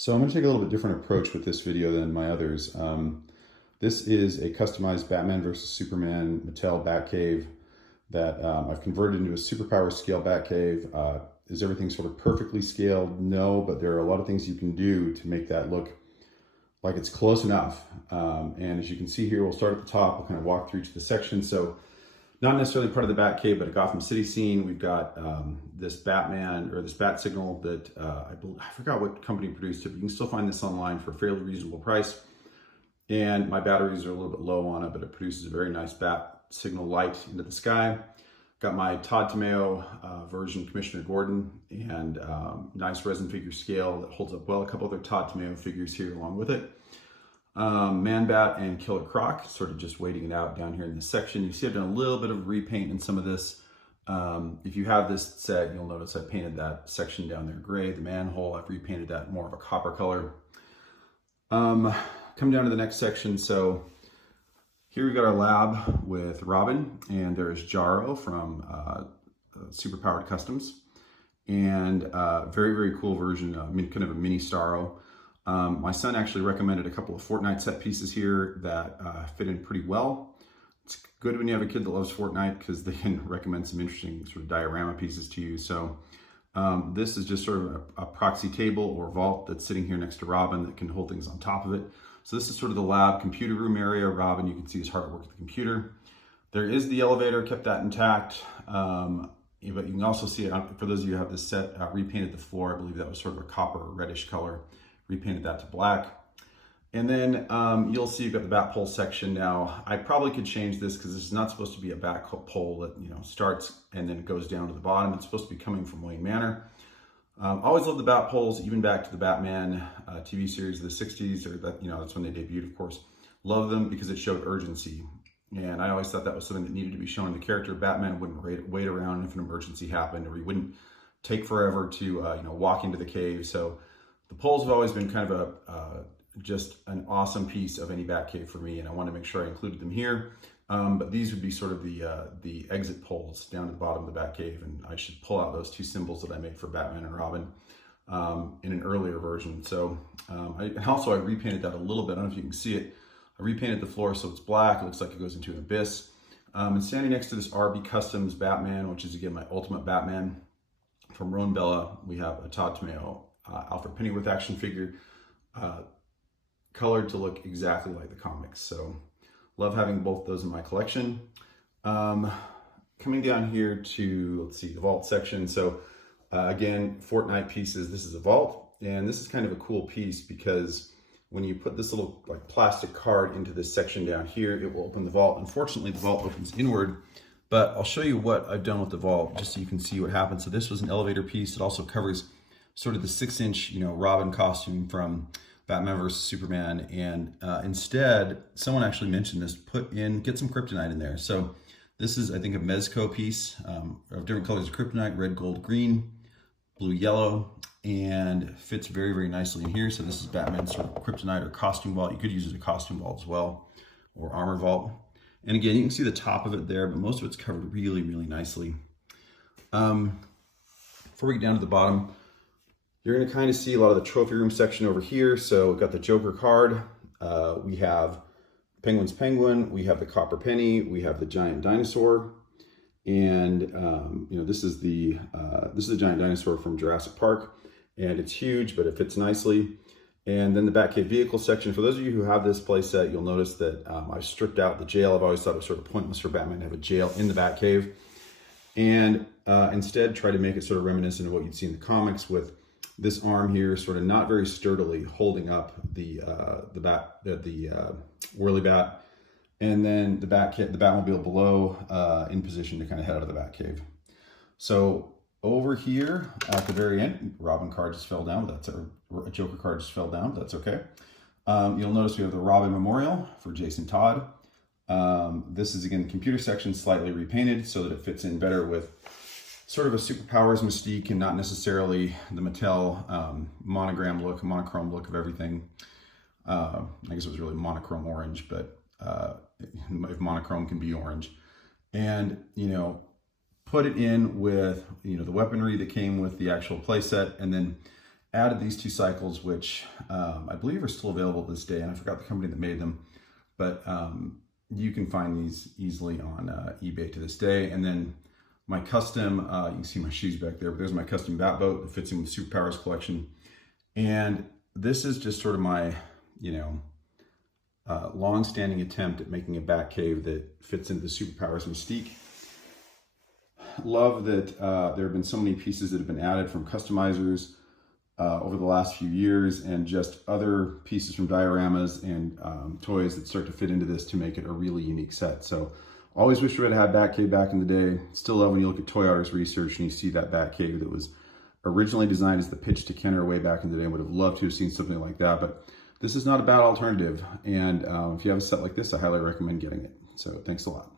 So I'm going to take a little bit different approach with this video than my others. This is a customized Batman versus Superman Mattel Batcave that I've converted into a superpower scale Batcave. Is everything sort of perfectly scaled? No, but there are a lot of things you can do to make that look like it's close enough. And as you can see here, we'll start at the top. We'll kind of walk through each of the sections. So not necessarily part of the Batcave, but a Gotham City scene. We've got this Batman, or this Bat Signal that I forgot what company produced it, but you can still find this online for a fairly reasonable price. And my batteries are a little bit low on it, but it produces a very nice Bat Signal light into the sky. Got my Todd Tomeo version Commissioner Gordon, and nice resin figure scale that holds up well. A couple other Todd Tomeo figures here along with it. Man Bat and Killer Croc, sort of just waiting it out down here in this section. You see I've done a little bit of repaint in some of this. If you have this set, you'll notice I painted that section down there gray. The manhole, I've repainted that more of a copper color. Come down to the next section. So here we've got our lab with Robin, and there's Jaro from Superpowered Customs, and very, very cool version, kind of a mini Starro. My son actually recommended a couple of Fortnite set pieces here that fit in pretty well. It's good when you have a kid that loves Fortnite because they can recommend some interesting sort of diorama pieces to you. So this is just sort of a proxy table or vault that's sitting here next to Robin that can hold things on top of it. So this is sort of the lab computer room area. Robin, you can see his hard work at the computer. There is the elevator, kept that intact. But you can also see it, for those of you who have this set, repainted the floor. I believe that was sort of a copper reddish color. Repainted that to black. And then you'll see you've got the bat pole section. Now, I probably could change this because this is not supposed to be a bat pole that starts and then it goes down to the bottom. It's supposed to be coming from Wayne Manor. Always loved the bat poles, even back to the Batman TV series of the 60s, or that's when they debuted, of course. Love them because it showed urgency. And I always thought that was something that needed to be shown. The character of Batman wouldn't wait around if an emergency happened, or he wouldn't take forever to walk into the cave. So the poles have always been kind of just an awesome piece of any Batcave for me, and I wanted to make sure I included them here. But these would be sort of the exit poles down at the bottom of the Batcave, and I should pull out those two symbols that I made for Batman and Robin in an earlier version. So I repainted that a little bit. I don't know if you can see it. I repainted the floor so it's black. It looks like it goes into an abyss. And standing next to this RB Customs Batman, which is again my ultimate Batman from Roan Bella, we have a Todd Tomeo Alfred Pennyworth action figure, colored to look exactly like the comics. So love having both those in my collection. Coming down here to, let's see, the vault section. So again, Fortnite pieces. This is a vault, and this is kind of a cool piece because when you put this little like plastic card into this section down here, it will open the vault. Unfortunately, the vault opens inward, but I'll show you what I've done with the vault just so you can see what happens. So this was an elevator piece. It also covers sort of the 6-inch, Robin costume from Batman vs. Superman. And instead, someone actually mentioned this, get some kryptonite in there. So this is, I think, a Mezco piece of different colors of kryptonite: red, gold, green, blue, yellow, and fits very, very nicely in here. So this is Batman's sort of kryptonite or costume vault. You could use it as a costume vault as well, or armor vault. And again, you can see the top of it there, but most of it's covered really, really nicely. Before we get down to the bottom, you're going to kind of see a lot of the trophy room section over here. So we've got the Joker card. We have Penguin's Penguin. We have the Copper Penny. We have the giant dinosaur. And, this is the giant dinosaur from Jurassic Park. And it's huge, but it fits nicely. And then the Batcave vehicle section. For those of you who have this play set, you'll notice that I stripped out the jail. I've always thought it was sort of pointless for Batman to have a jail in the Batcave. And instead try to make it sort of reminiscent of what you'd see in the comics, with this arm here sort of not very sturdily holding up the whirly bat, and then the Batmobile below in position to kind of head out of the Batcave. So over here at the very end, Robin card just fell down. A Joker card just fell down. That's okay. You'll notice we have the Robin Memorial for Jason Todd. This is again the computer section, slightly repainted so that it fits in better with sort of a superpowers mystique and not necessarily the Mattel monochrome look of everything. I guess it was really monochrome orange, but if monochrome can be orange. And, put it in with, the weaponry that came with the actual playset, and then added these 2 cycles, which I believe are still available to this day, and I forgot the company that made them, but you can find these easily on eBay to this day. And then my custom, you can see my shoes back there, but there's my custom bat boat that fits in with the Superpowers collection. And this is just sort of my, long-standing attempt at making a Batcave that fits into the Superpowers mystique. Love that there have been so many pieces that have been added from customizers over the last few years, and just other pieces from dioramas and toys that start to fit into this to make it a really unique set. So always wish we had had Batcave back in the day. Still love when you look at Toy Artist Research and you see that Batcave that was originally designed as the pitch to Kenner way back in the day. Would have loved to have seen something like that, but this is not a bad alternative. And if you have a set like this, I highly recommend getting it. So thanks a lot.